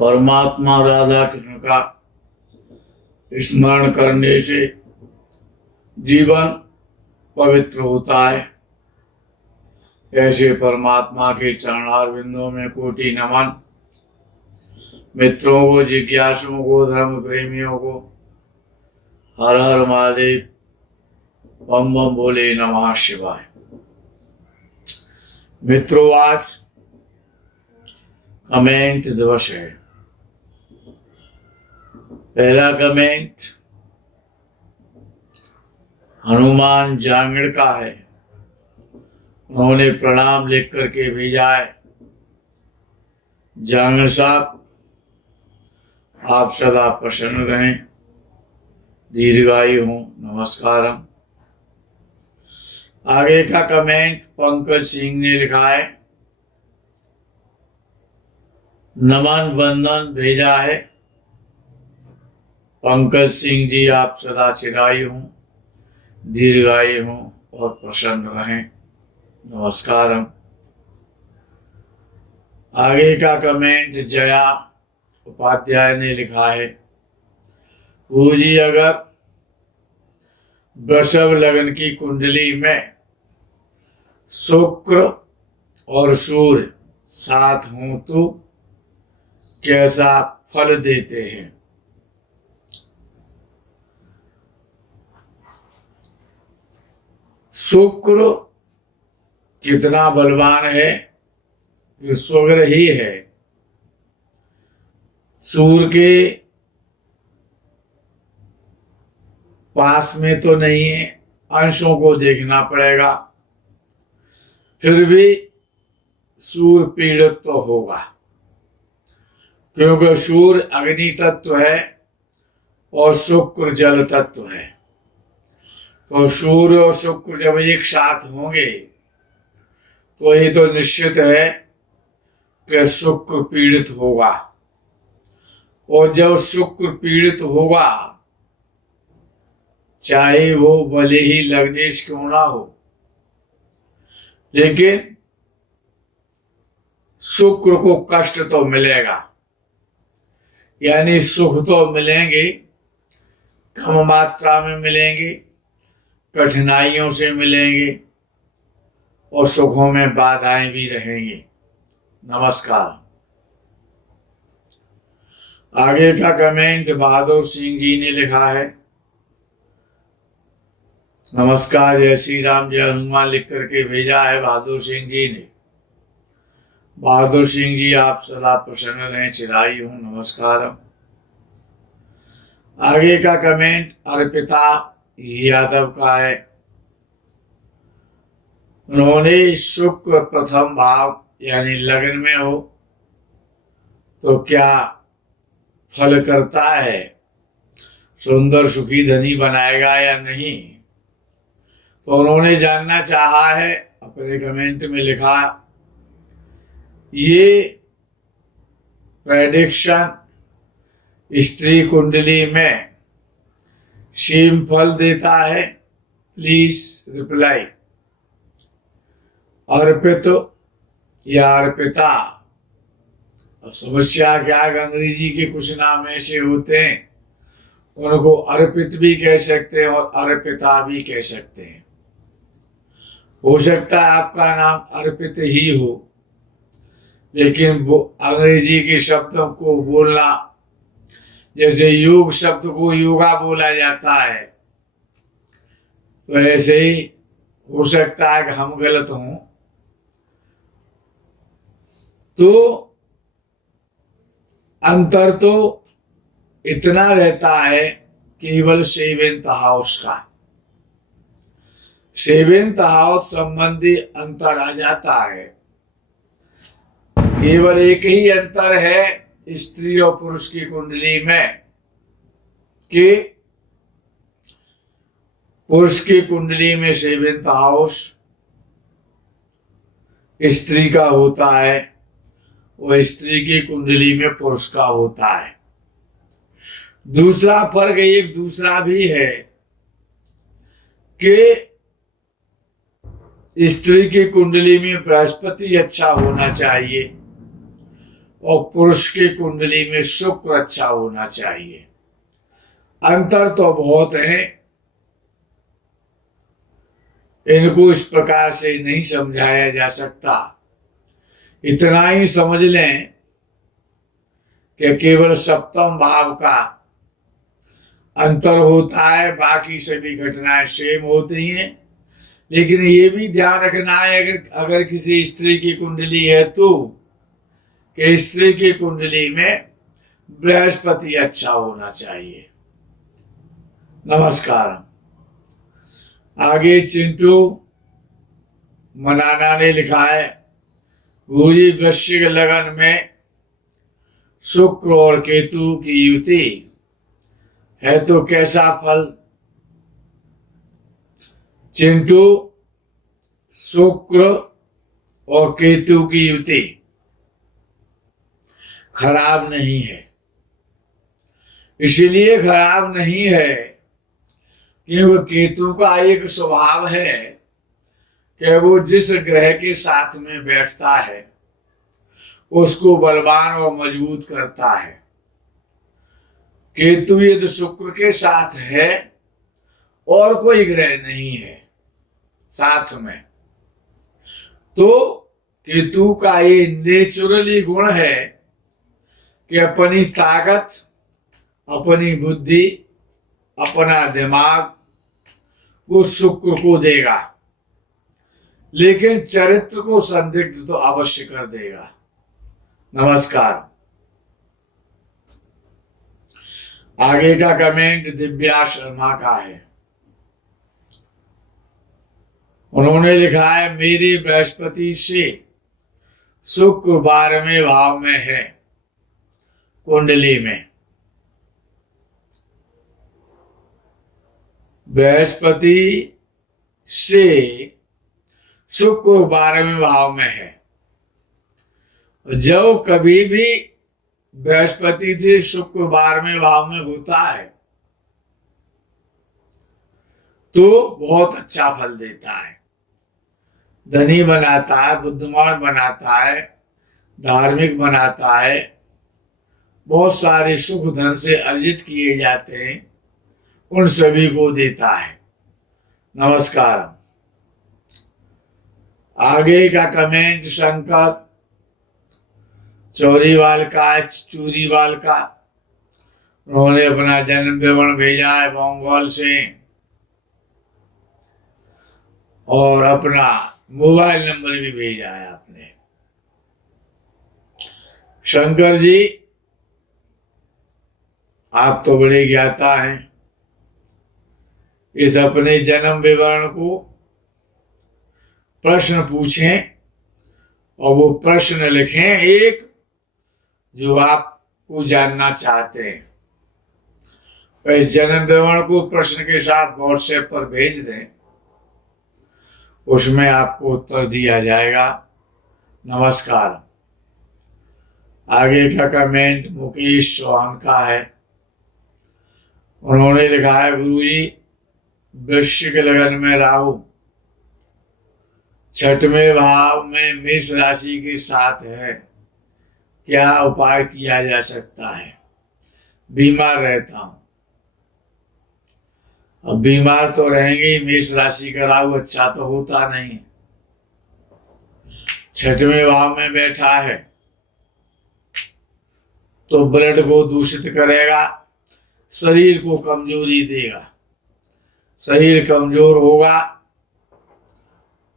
परमात्मा राधा कृष्ण का स्मरण करने से जीवन पवित्र होता है। ऐसे परमात्मा के चरणारविंदों में कोटि नमन। मित्रों को, जिज्ञासुओं को, धर्म प्रेमियों को हर हर महादेव, बम बम बोले, नमः शिवाय। मित्रों, आज कमेंट दिवस है। पहला कमेंट हनुमान जांगड़ का है। उन्होंने प्रणाम लिख करके भेजा है। जांगड़ साहब, आप सदा प्रसन्न रहें, दीर्घायु हों, नमस्कारम। आगे का कमेंट पंकज सिंह ने लिखा है, नमन बंदन भेजा है। पंकज सिंह जी, आप सदा चिरायु हों, दीर्घायु हों और प्रसन्न रहें, नमस्कारम। आगे का कमेंट जया उपाध्याय ने लिखा है, गुरुजी, अगर वृषभ लग्न की कुंडली में शुक्र और सूर्य साथ हों तो कैसा फल देते हैं? शुक्र कितना बलवान है, ये स्वग्रह ही है। सूर्य के पास में तो नहीं है, अंशों को देखना पड़ेगा, फिर भी सूर्य पीड़ित तो होगा, क्योंकि सूर्य अग्नि तत्व है और शुक्र जल तत्व है। तो सूर्य और शुक्र जब एक साथ होंगे तो ये तो निश्चित है कि शुक्र पीड़ित होगा। और जब शुक्र पीड़ित होगा, चाहे वो भले ही लग्नेश क्यों ना हो, लेकिन शुक्र को कष्ट तो मिलेगा, यानी सुख तो मिलेंगे, कम मात्रा में मिलेंगे, कठिनाइयों से मिलेंगे और सुखों में बाधाएं भी रहेंगी। नमस्कार। आगे का कमेंट बहादुर सिंह जी ने लिखा है, नमस्कार, जय श्री राम, जय हनुमान लिख करके भेजा है बहादुर सिंह जी ने। बहादुर सिंह जी, आप सदा प्रसन्न रहें, चिरायु हूं, नमस्कार। आगे का कमेंट अर्पिता यादव का है। उन्होंने शुक्र प्रथम भाव यानी लग्न में हो तो क्या फल करता है, सुंदर सुखी धनी बनाएगा या नहीं, तो उन्होंने जानना चाहा है। अपने कमेंट में लिखा, ये प्रेडिक्शन स्त्री कुंडली में सेम फल देता है? Please reply. अर्पित या अर्पिता, अब समस्या क्या है, अंग्रेजी के कुछ नाम ऐसे होते हैं, उनको अर्पित भी कह सकते हैं और अर्पिता भी कह सकते हैं। हो सकता है आपका नाम अर्पित ही हो, लेकिन वो अंग्रेजी के शब्दों को बोलना, जैसे योग शब्द को योगा बोला जाता है, तो ऐसे ही हो सकता है कि हम गलत हों। तो अंतर तो इतना रहता है केवल सेवेंथ हाउस का, सेवेंथ हाउस संबंधी अंतर आ जाता है। केवल एक ही अंतर है स्त्री और पुरुष की कुंडली में कि पुरुष की कुंडली में सेवेंथ हाउस स्त्री का होता है और स्त्री की कुंडली में पुरुष का होता है। दूसरा फर्क एक दूसरा भी है कि स्त्री की कुंडली में बृहस्पति अच्छा होना चाहिए और पुरुष की कुंडली में शुक्र अच्छा होना चाहिए। अंतर तो बहुत है, इनको इस प्रकार से नहीं समझाया जा सकता। इतना ही समझ लें कि केवल सप्तम भाव का अंतर होता है, बाकी सभी घटनाएं सेम होती हैं। लेकिन ये भी ध्यान रखना है अगर किसी स्त्री की कुंडली है तो कि स्त्री की कुंडली में बृहस्पति अच्छा होना चाहिए। नमस्कार। आगे चिंटू मनाना ने लिखा है, गुरुजी वृश्चिक लगन में शुक्र और केतु की युति है तो कैसा फल? चिंटू, शुक्र और केतु की युति खराब नहीं है। इसलिए खराब नहीं है क्योंकि केतु का एक स्वभाव है कि वो जिस ग्रह के साथ में बैठता है उसको बलवान और मजबूत करता है। केतु यदि शुक्र के साथ है और कोई ग्रह नहीं है साथ में, तो केतु का ये नेचुरली गुण है कि अपनी ताकत, अपनी बुद्धि, अपना दिमाग वो शुक्र को देगा, लेकिन चरित्र को संदिग्ध तो अवश्य कर देगा। नमस्कार। आगे का कमेंट दिव्या शर्मा का है। उन्होंने लिखा है, मेरी बृहस्पति से शुक्र 12वें भाव में है कुंडली में। बृहस्पति से शुक्र 12वें भाव में है। जब कभी भी बृहस्पति से शुक्र 12वें भाव में होता है तो बहुत अच्छा फल देता है। धनी बनाता है, बुद्धिमान बनाता है, धार्मिक बनाता है, बहुत सारे सुख धन से अर्जित किए जाते हैं उन सभी को देता है। नमस्कार। आगे का कमेंट शंकर चौरीवाल का है, चूरीवाल का। उन्होंने अपना जन्म विवरण भेजा है बंगाल से और अपना मोबाइल नंबर भी भेजा है आपने। शंकर जी, आप तो बड़े ज्ञाता हैं। इस अपने जन्म विवरण को प्रश्न पूछें और वो प्रश्न लिखें एक जो आपको जानना चाहते हैं। इस जन्म विवरण को प्रश्न के साथ व्हाट्सएप पर भेज दें, उसमें आपको उत्तर दिया जाएगा। नमस्कार। आगे का कमेंट मुकेश चौहान का है। उन्होंने लिखा है, गुरुजी वृश्चिक लगन में राहु 6वें भाव में मेष राशि के साथ है, क्या उपाय किया जा सकता है? बीमार रहता हूं। अब बीमार तो रहेंगे, मेष राशि का राहु अच्छा तो होता नहीं। 6वें भाव में बैठा है तो ब्लड को दूषित करेगा, शरीर को कमजोरी देगा, शरीर कमजोर होगा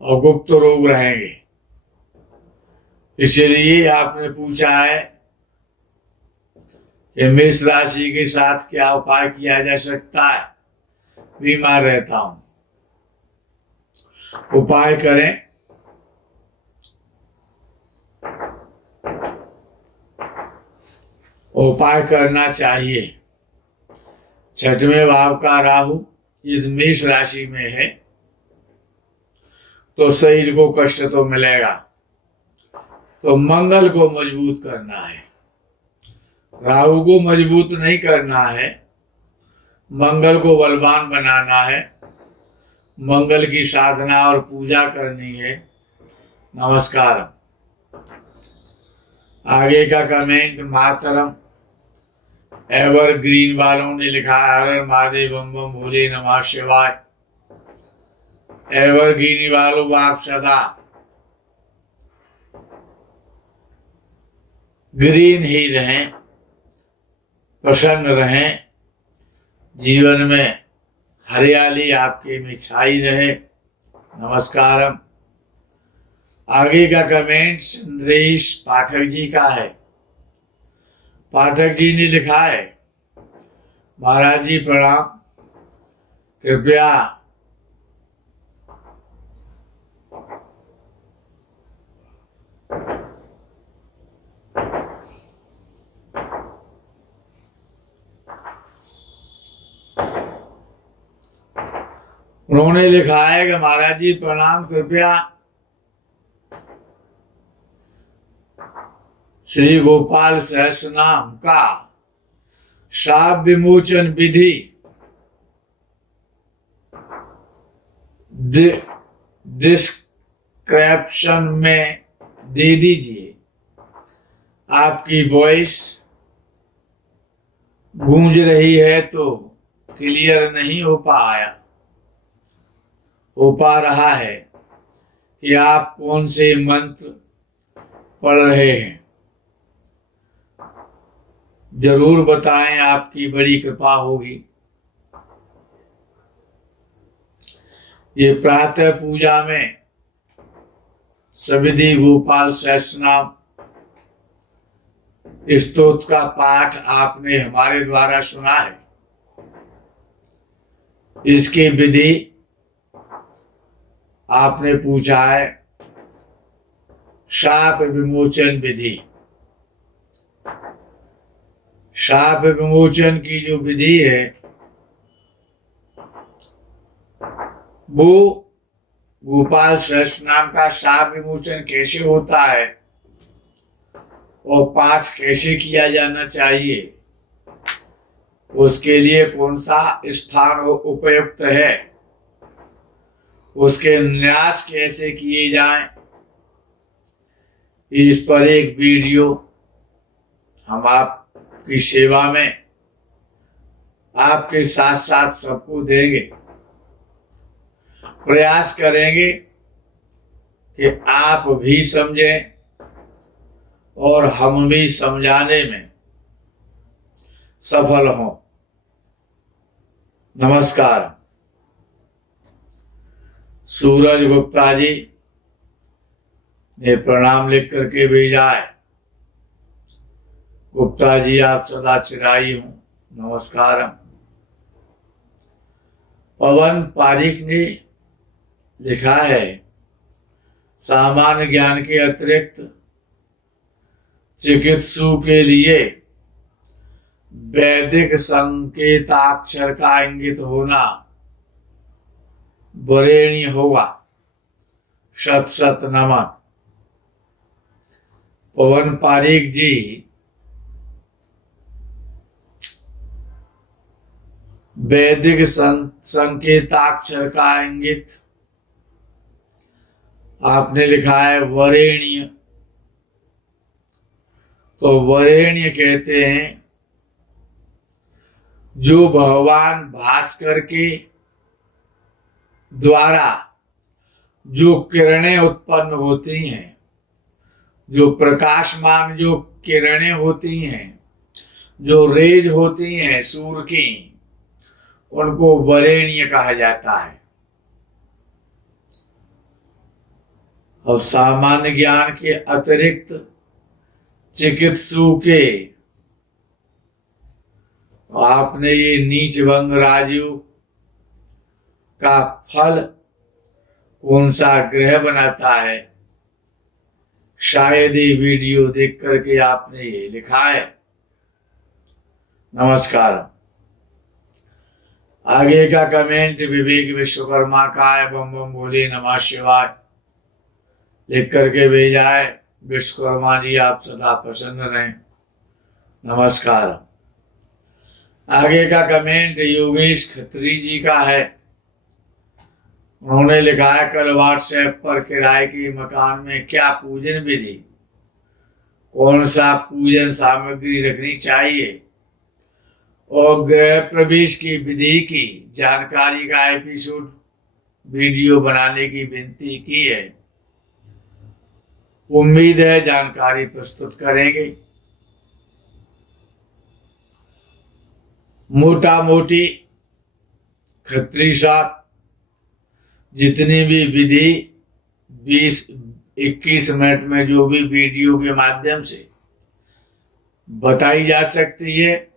और गुप्त रोग रहेंगे। इसलिए आपने पूछा है कि मेष राशि के साथ क्या उपाय किया जा सकता है? बीमार रहता हूं, उपाय करें। उपाय करना चाहिए। 6वें भाव का राहु यदि मेष राशि में है तो शरीर को कष्ट तो मिलेगा, तो मंगल को मजबूत करना है। राहु को मजबूत नहीं करना है, मंगल को बलवान बनाना है, मंगल की साधना और पूजा करनी है। नमस्कार। आगे का कमेंट मातरम एवरग्रीन वालों ने लिखा है, हर हर महादेव बम बम भोले नमः शिवाय। एवरग्रीन वालों आप सदा ग्रीन ही रहें, प्रसन्न रहें, जीवन में हरियाली आपके में छाई रहे। नमस्कारम। आगे का कमेंट चंद्रेश पाठक जी का है। पाठक जी ने लिखा है, महाराज जी प्रणाम, कृपया उन्होंने लिखा है कि महाराज जी प्रणाम, कृपया श्री गोपाल सहस्रनाम का शाप विमोचन विधि डिस्क्रिप्शन में दे दीजिए। आपकी वॉइस गूंज रही है तो क्लियर नहीं हो पा रहा है कि आप कौन से मंत्र पढ़ रहे हैं। जरूर बताएं, आपकी बड़ी कृपा होगी। ये प्रातः पूजा में सविधि गोपाल सहस्रनाम स्तोत्र का पाठ आपने हमारे द्वारा सुना है। इसकी विधि आपने पूछा है, शाप विमोचन विधि। शाप विमोचन की जो विधि है वो गोपाल सहस्रनाम का शाप विमोचन कैसे होता है और पाठ कैसे किया जाना चाहिए, उसके लिए कौन सा स्थान उपयुक्त है, उसके न्यास कैसे किए जाएं, इस पर एक वीडियो हम आपकी सेवा में आपके साथ साथ सबको देंगे। प्रयास करेंगे कि आप भी समझें और हम भी समझाने में सफल हों। नमस्कार। सूरज गुप्ता जी ने प्रणाम लिख करके भेजा है। गुप्ता जी आप सदा चिराई हूं। नमस्कार। पवन पारिक ने लिखा है, सामान्य ज्ञान के अतिरिक्त चिकित्सु के लिए वैदिक संकेताक्षर का इंगित होना वरेण्य होगा। शत शत नमन। पवन पारिक जी वैदिक संकेताक्षर का इंगित आपने लिखा है वरेण्य। तो वरेण्य कहते हैं जो भगवान भास्कर के द्वारा जो किरणें उत्पन्न होती हैं, जो प्रकाशमान जो किरणें होती हैं, जो रेज होती हैं सूर्य की, उनको वरेण्य कहा जाता है। और सामान्य ज्ञान के अतिरिक्त चिकित्सु के आपने ये नीच भंग राजयोग का फल कौन सा ग्रह बनाता है, शायद ये वीडियो देख करके आपने ये लिखा है। नमस्कार। आगे का कमेंट विवेक विश्वकर्मा का है, बम बम भोले नमः शिवाय लिख करके भेजा है। विश्वकर्मा जी आप सदा प्रसन्न रहें। नमस्कार। आगे का कमेंट योगेश खत्री जी का है। उन्होंने लिखा है, कल व्हाट्सएप पर किराए के मकान में क्या पूजन विधि, कौन सा पूजन सामग्री रखनी चाहिए और गृह प्रवेश की विधि की जानकारी का एपिसोड वीडियो बनाने की विनती की है। उम्मीद है जानकारी प्रस्तुत करेंगे। मोटा मोटी खत्री साहब जितनी भी विधि 20-21 मिनट में जो भी वीडियो के माध्यम से बताई जा सकती है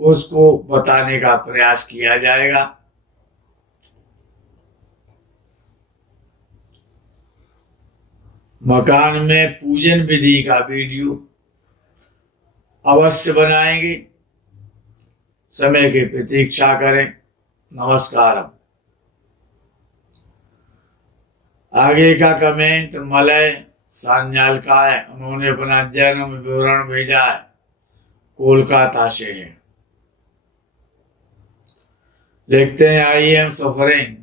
उसको बताने का प्रयास किया जाएगा। मकान में पूजन विधि का वीडियो अवश्य बनाएंगे। समय की प्रतीक्षा करें। नमस्कार। आगे का कमेंट मलय सान्याल का है। उन्होंने अपना जन्म विवरण भेजा है, कोलकाता से है। लिखते हैं, I am suffering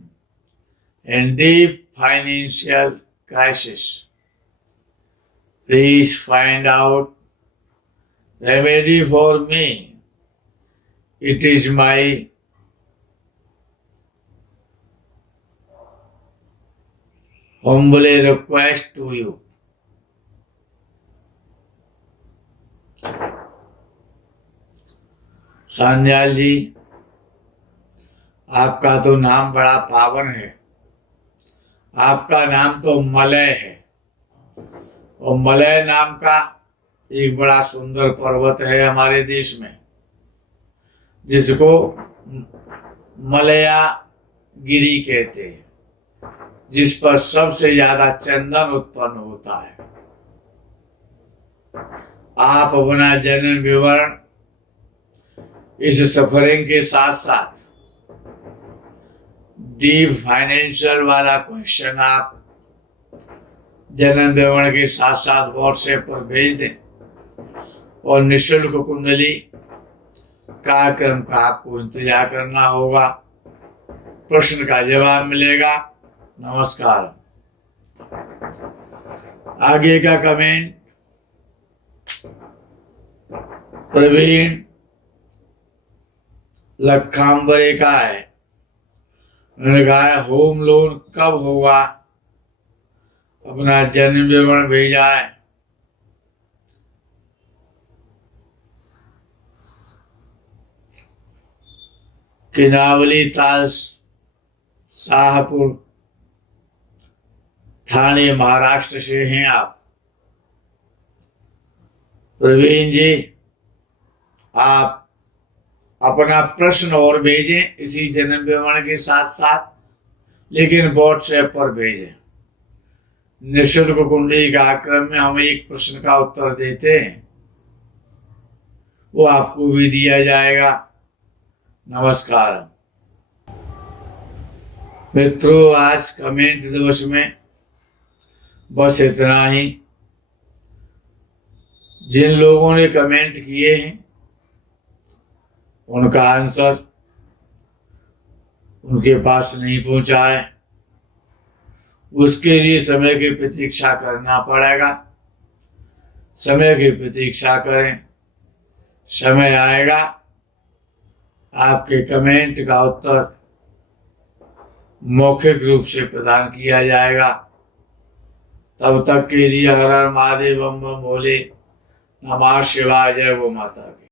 in deep financial crisis, please find out remedy for me, it is my humble request to you। Sanyal ji, आपका तो नाम बड़ा पावन है। आपका नाम तो मलय है और मलय नाम का एक बड़ा सुंदर पर्वत है हमारे देश में, जिसको मलया गिरी कहते हैं, जिस पर सबसे ज्यादा चंदन उत्पन्न होता है। आप अपना जन्म विवरण इस सफरिंग के साथ साथ डीप फाइनेंशियल वाला क्वेश्चन आप जन्म विवरण के साथ साथ व्हाट्सएप पर भेज दें और निःशुल्क कुंडली कार्यक्रम का आपको इंतजार करना होगा। प्रश्न का जवाब मिलेगा। नमस्कार। आगे का कमेंट प्रवीण लखांबरे का है। उन्होंने कहा है, होम लोन कब होगा, अपना जन्म विवरण भेजा है। किनावली ताल शाहपुर थाने महाराष्ट्र से हैं आप। प्रवीण जी, आप अपना प्रश्न और भेजें इसी जन्म विवरण के साथ साथ, लेकिन व्हाट्सएप पर भेजें। निःशुल्क कुंडली कार्यक्रम में हम एक प्रश्न का उत्तर देते हैं, वो आपको भी दिया जाएगा। नमस्कार मित्रों, आज कमेंट दिवस में बस इतना ही। जिन लोगों ने कमेंट किए हैं उनका आंसर उनके पास नहीं पहुंचा है, उसके लिए समय की प्रतीक्षा करना पड़ेगा। समय की प्रतीक्षा करें, समय आएगा आपके कमेंट का उत्तर मौखिक रूप से प्रदान किया जाएगा। तब तक के लिए हर हर महादेव बम बम भोले। नमः शिवाय। जय गो माता की।